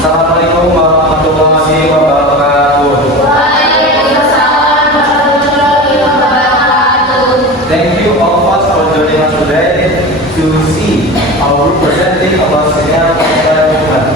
Assalamualaikum warahmatullahi wabarakatuh. Waalaikumsalam warahmatullahi wabarakatuh. Thank you all of us for joining us today to see our presenting about senior cultural movement.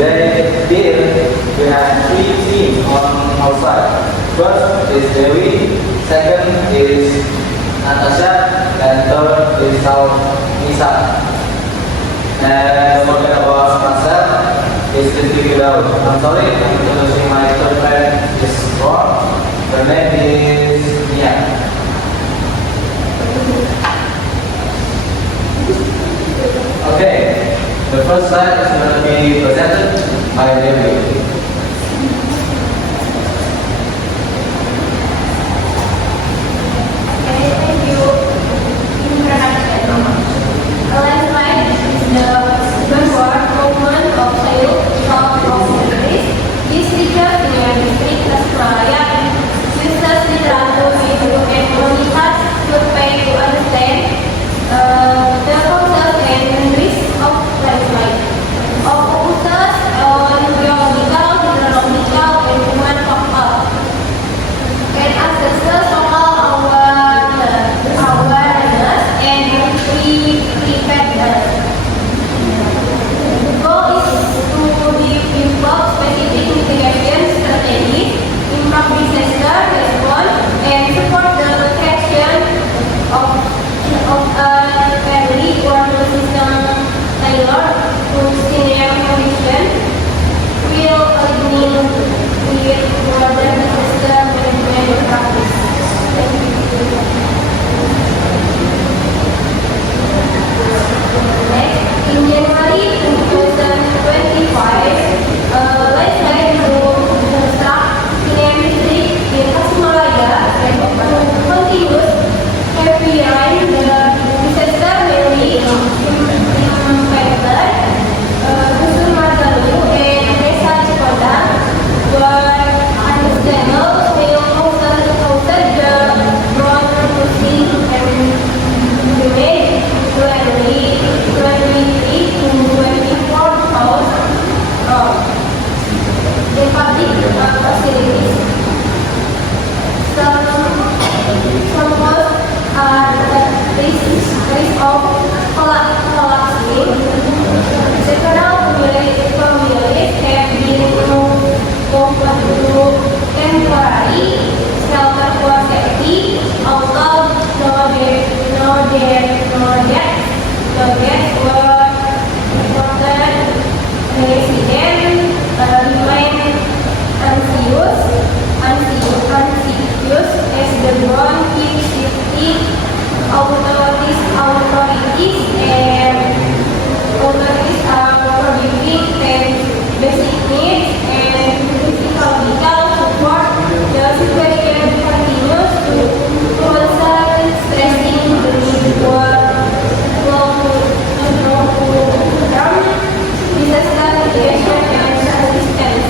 Today here we have three teams on our side. First is Dewi, second is Natasha, and third is Nisa. And don't forget about myself, is Rizky Daud. I'm sorry, I'm introducing my third friend is Ron. Her name is Nia. Okay, the first slide is going to be presented by Dewi. Thank you. Introduction. Last slide is the backward movement of Sayuk South of Inggris. This features dengan distrik Australia. Users literature video and monitor should pay to understand the concept and risks of flashlight. Of focus on geological, hydrological, and human factor. And assesses local awareness and preparedness. The goal is to develop specific mitigation strategies, improve disaster response, and support the creation of a fairly water system tailored to scenario conditions, will align with water disaster management practice. Thank you. Next, in January 2025, let's try to construct senior district in Tasikmalaya and to continue heavy rain the disaster mainly impacted Dusun Margalu and Desa Cipadang, where understandable will hosted the broad pursuing and remain 23 to 24 hours the public facilities. Some causes are risk of collapsing. Several communities have been moved to temporary shelter for safety, although no deaths were reported. Residents remain anxious as the ground keeps shifting. Authorities are predicting that basic needs and physical support. The situation continues to worsen, stressing the need for long-term disaster mitigation and assistance.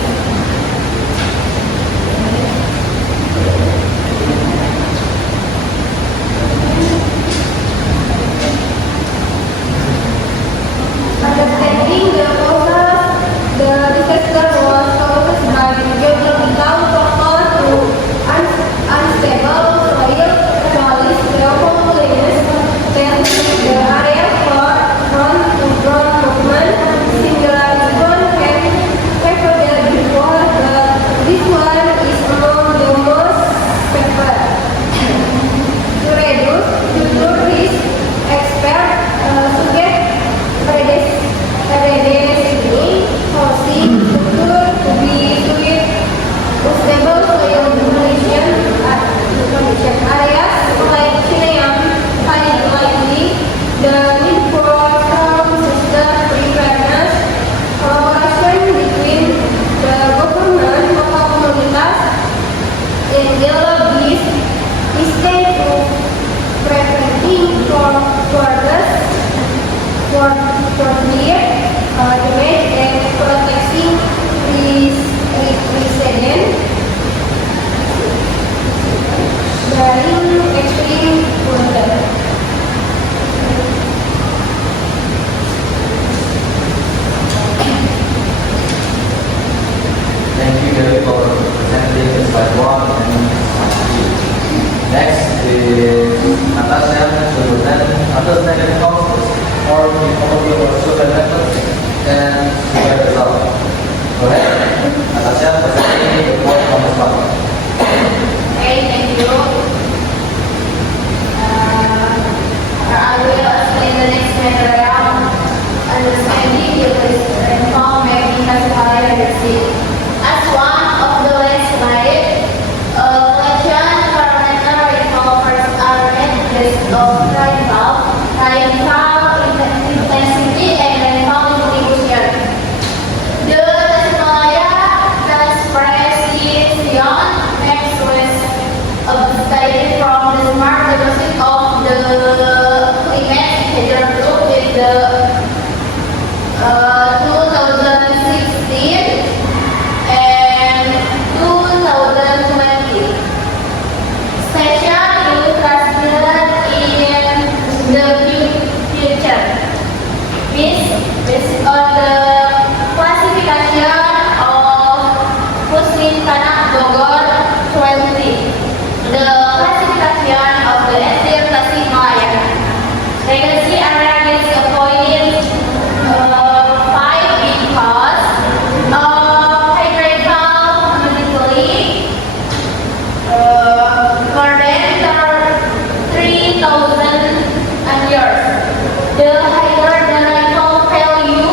get the result. Go ahead, Natasha, presenting the report on the spot. Okay, thank you. I will explain the next method around understanding the rainfall mapping classifier receipt. As one of the last slide, collection parameter rainfall first are based on rainfall intensity and rainfall distribution. The expression makes was studied from the smart diagnostic of the climate hedger group in the 2016 and 2020. Station you considered in the future. Based on the classification of Muslim Tanah Bogor 20. The classification of the entire Tasikmalaya. Legacy area gets appointed 5 because hydrological climatically more than 3,000 years. The higher the rainfall value,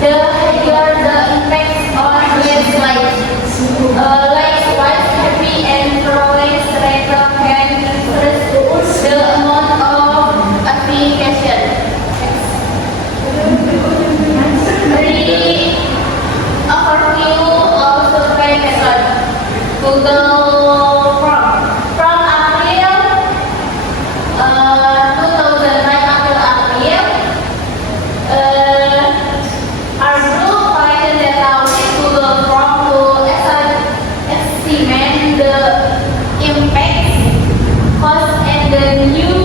the higher the impact on landslides. Likewise, heavy and prolonged rainfall can reduce the amount of application. Three overview of survey method. Google Form. From April 2009 until April, our group collected data with Google Form to estimate the impacts, cost, and the new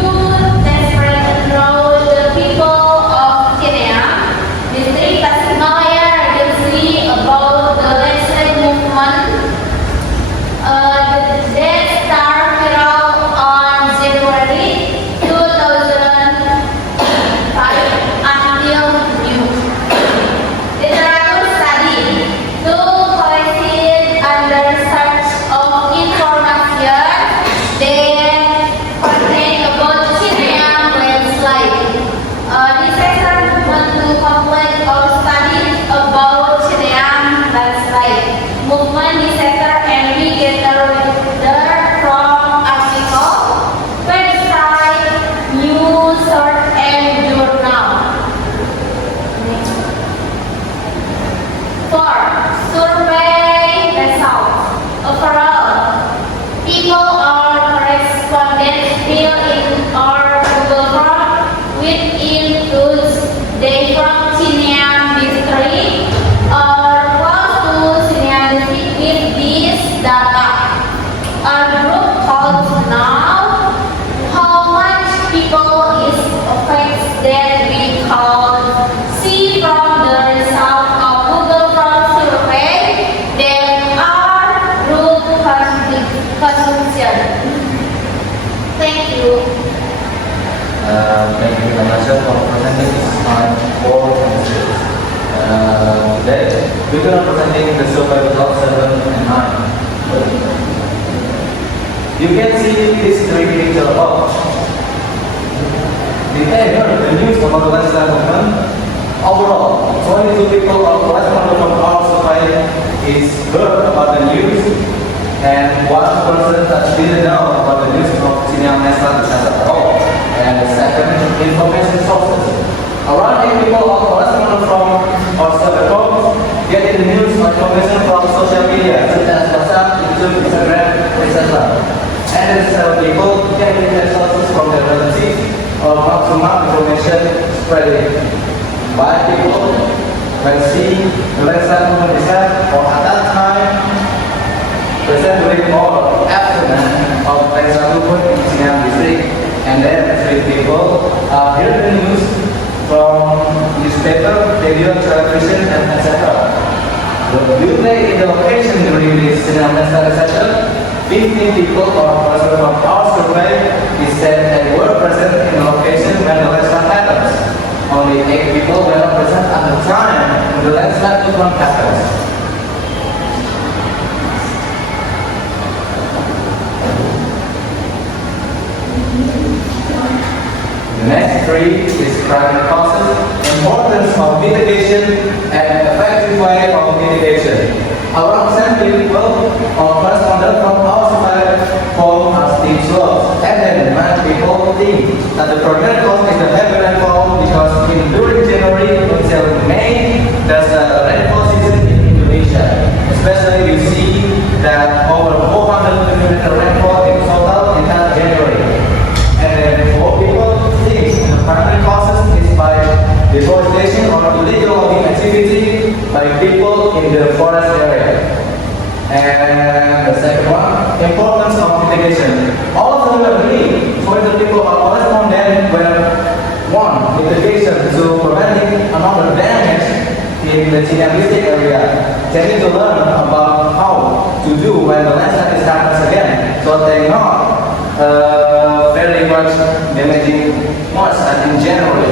desperate enroll the people of Cineam, District Tasikmalaya Regency about the landslide movement that started viral on January 2005 until June. Literature study to collected under search of information that contain about Cineam landslide. Disaster movement to complete or study about Cineam landslide. Movement disaster and we gather from article, website, news source and journal. 4. Survey results. Overall, people or respondents fill in our Google Form with includes they from Cineam district or close to Cineam district with this data. Our group calls now how much people is affected that we call see from the result of Google Form survey that our group consumption. Thank you. Thank you, Natasha, for presenting this on 4 and 6. Today, we're going to presenting the survey results 7 and 9. You can see these 3 pictures above. Did they hear the news about the landslide movement? Overall, 22 people of correspondent from our society is heard about the news, and 1 person that didn't know about the news of Cineam landslide disaster at all. And the second, information sources. Around 8 people of correspondent from our survey forms get the news or information from social media such as WhatsApp, YouTube, Instagram, etc. And the 7 people get the sources from their relatives or mouth-to-mouth information spreading. 5 people when see the landslide movement is held or at that time present during or afternoon of landslide movement in Cineam district. And then 3 people hear the news from newspaper, radio, television, and etc. Due to in the location during this Cineam landslide session, 15 people or person from our survey is said they were present in the location when the landslide happens. Only 8 people were not present at the time when the landslide took on happens. The next three is primary causes, importance of mitigation, and effective way of mitigation. Around 70 people or correspondents from our society form as steep slopes. And then when people think that the primary cause is the heavy rainfall because during January until May there's a rainfall season in Indonesia. Especially you see that over 400 mm rainfall in total in that January. And then more people think the primary causes is by deforestation or illegal logging activity by people in the forest area. And the second one, importance of mitigation. All of them agree, for the people are correspondent when one, mitigation to preventing another damage in the genetic area. They need to learn about how to do when the landslide happens again, so they not very much damaging much as in January.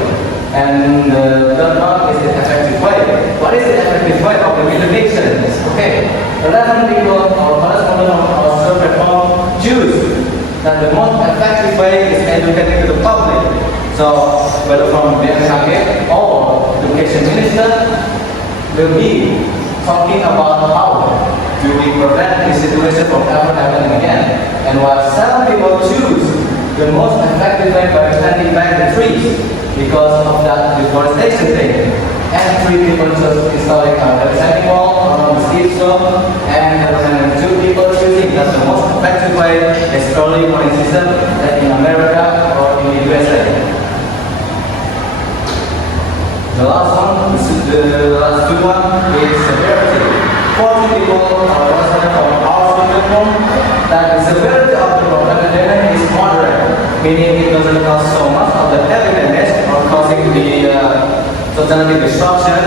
And the third one is the effective way. What is the effective way of the mitigation? Okay, 11 people or correspondent of our survey form choose that the most effective way is educating to the public. So whether from BMKG or Education Minister will be talking about how do we prevent this situation from ever happening again. And while some people choose the most effective way by planting back the trees because of that deforestation thing. And 3 people chose installing a retaining wall around the steep slope, and 2 people choosing that the most effective way is early warning system like in America or in the USA. The last one, the last 2 one is severity. 40 people are represented from our system that the severity of the problem is moderate, meaning it doesn't cause so much of the heavy damage or causing the total destruction.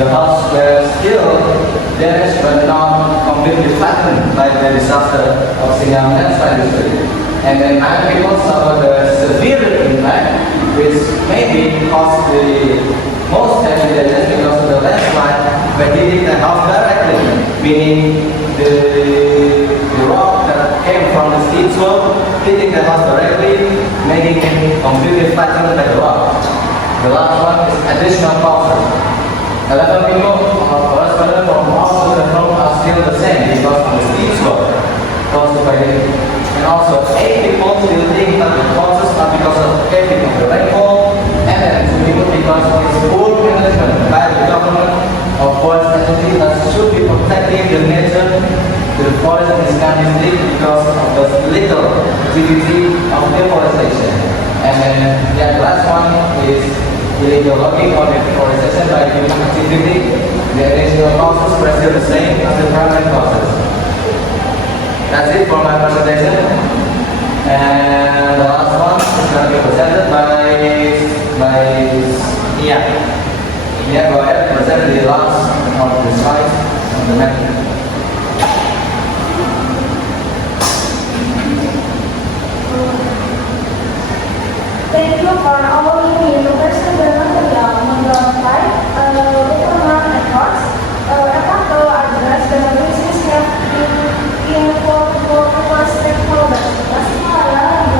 The house were still damaged but not completely flattened by the disaster of Siam landslide district. And then 9 people suffered the severe impact, which maybe caused the most heavy damage because of the landslide by hitting the house directly, meaning the rock that came from the steep slope hitting the house directly, making it completely flattened by the rock. The last one is additional causes. 11 people are correspondent from also the road are still the same because of the steep slope caused by it. And also 8 people still think that the causes are because of heavy rainfall, and then 2 people because of its poor management by the government of forest entities that should be protecting the nature, the forest in this country because of the little activity of deforestation. And then the last one is illegal logging or deforestation by human activity. The additional causes are still the same as the primary causes. That's it for my presentation. And the last one is going to be presented by Nia. Nia, go ahead, present the last of the slides on the map. Thank you for allowing me to present the material number 5, Development Efforts. Dapat address the basis have been for stakeholders. Lastly,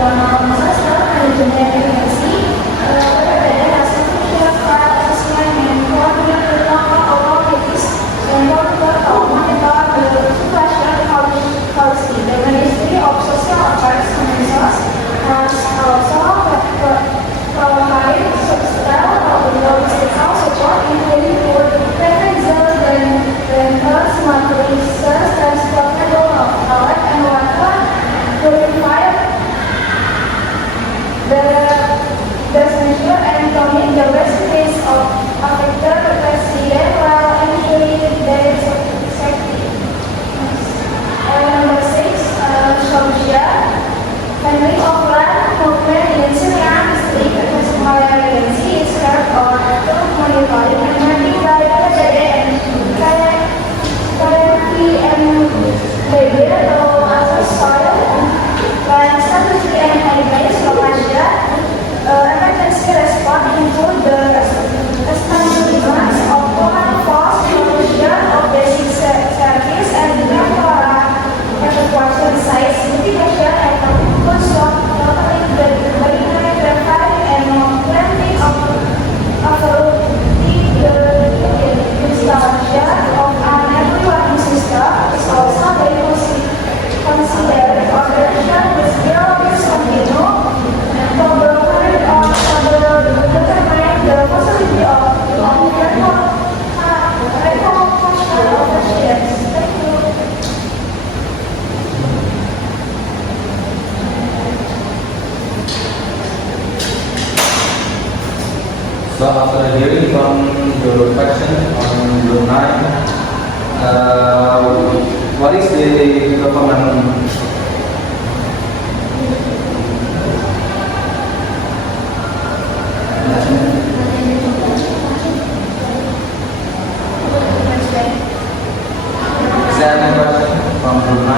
regional disaster management agency, BPBD has instituted for assessment and coordinate with local authorities and monitor your question on June 9. What is the government? Is there any question from June 9?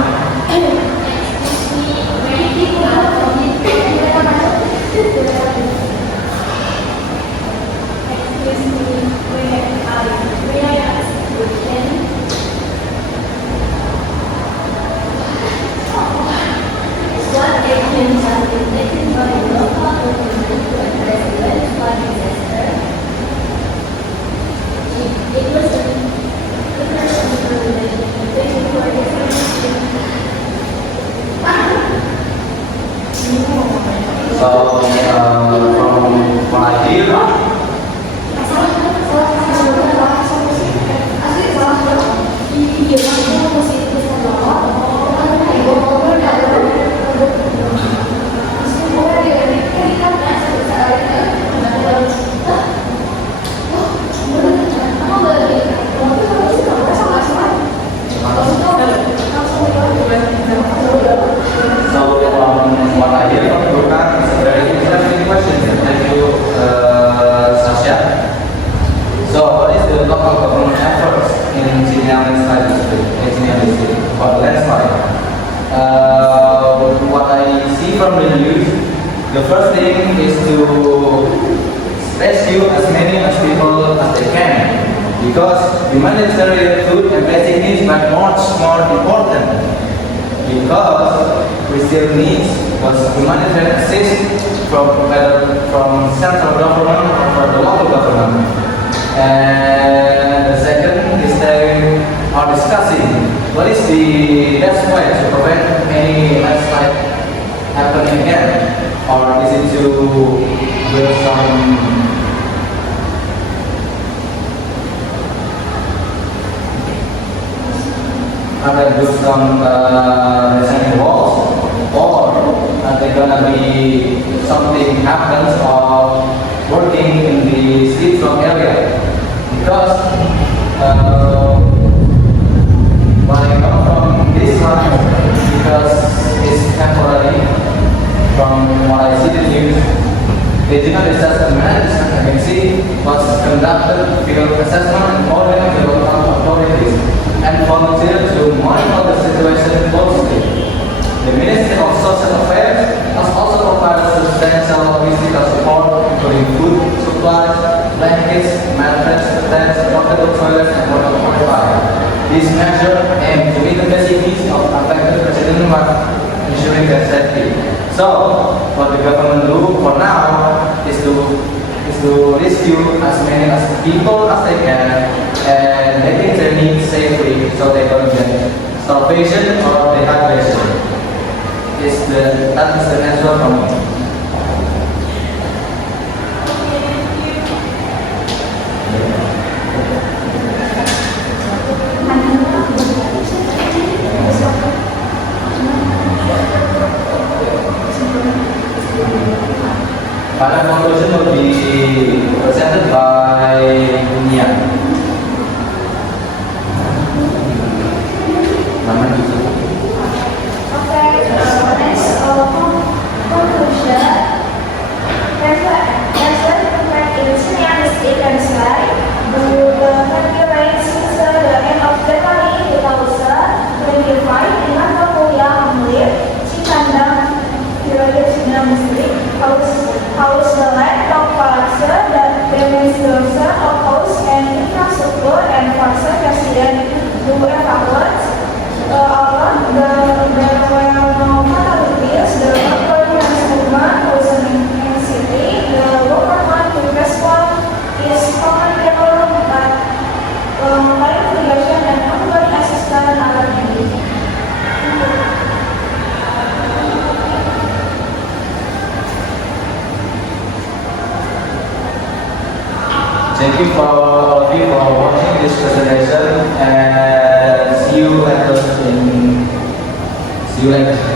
So, from what I hear, what I hear from Gurkhan is a very interesting question. Thank you, Sasha. So, what is the local government efforts in Xinjiang district for the landslide? What I see from the news, the first thing is to rescue as many as people as they can, because humanitarian food and basic needs are much more important. Because we still need humanitarian assistance from whether from central government or from the local government. And the second is they are discussing what is the best way to prevent any landslide happening again, or is it to build some retaining walls, or are there gonna be something happens or working in the street front area? Because when I come from this line, because it's temporary, from what I see the news, the Regional Disaster Management Agency was conducted field assessment and coordinated with local authorities and volunteered to monitor the situation closely. The Ministry of Social Affairs has also provided substantial logistical support, including food supplies, blankets, mattresses, tents, portable toilets, and water purifier. This measure aims to meet the basic needs of affected residents while ensuring their safety. So, what the government do for now is to rescue as many as people as they can and making their needs safely so they don't get starvation or dehydration. That is the natural from me. Final conclusion will be presented by Nia. House the land of Palasa that demonstrates of house and infrastructure and Palasa resident to evacuate the well-known fatalities, the local movement was in city, the government to respond is commendable, but clarification and ongoing assistance are needed. Thank you for all of you for watching this presentation, and see you later.